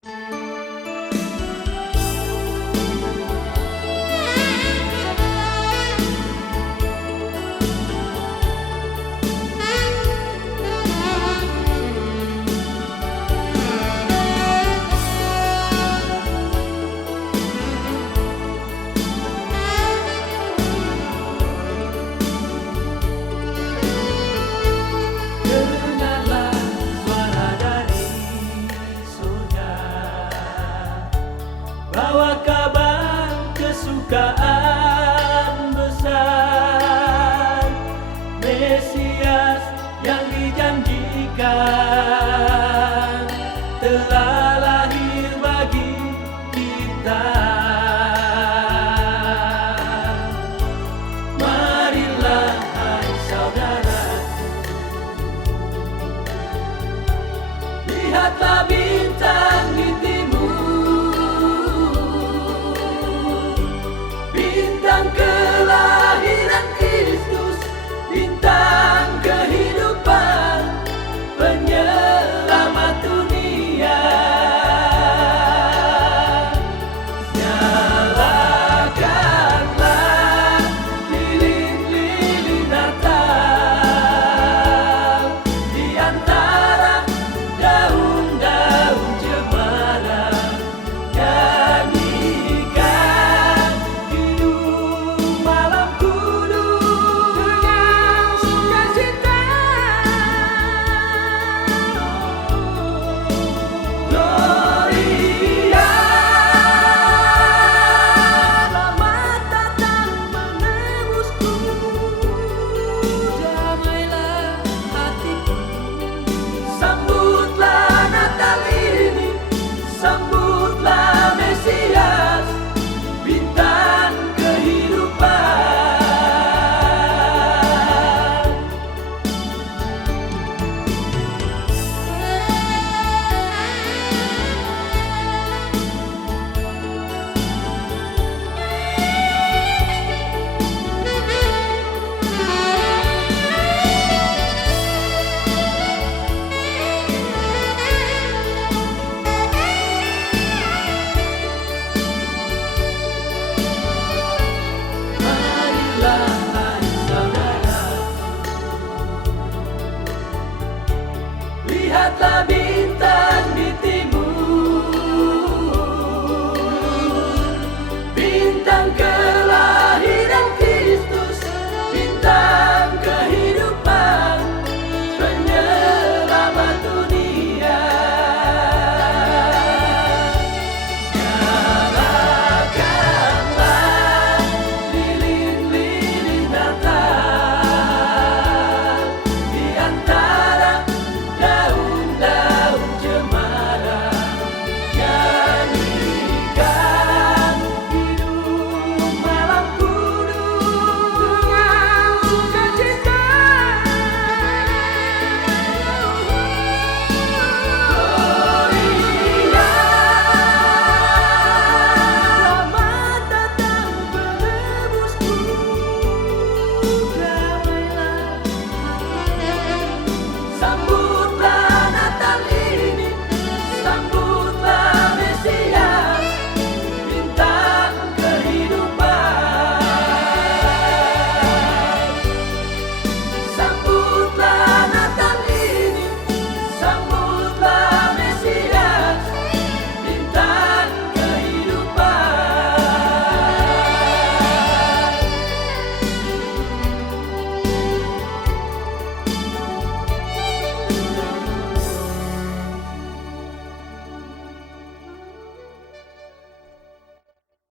Dengarlah suara dari surga, bawa kabar kesukaan besar, Mesias yang dijanjikan telah lahir bagi kita. Marilah hai saudara, lihatlah bintang di timur, bintang kelahiran Kristus, bintang kehidupan, penyelamat dunia. Nyalakanlah lilin-lilin Natal di antara daun-daun cemara, nyanyikan hidup malam kudus dengan sukacita. Gloria, selamat datang menebusku, damailah hatiku. Sambutlah Natal ini, sambutlah Mesias, bintang kehidupan. Marilah hai saudara, lihatlah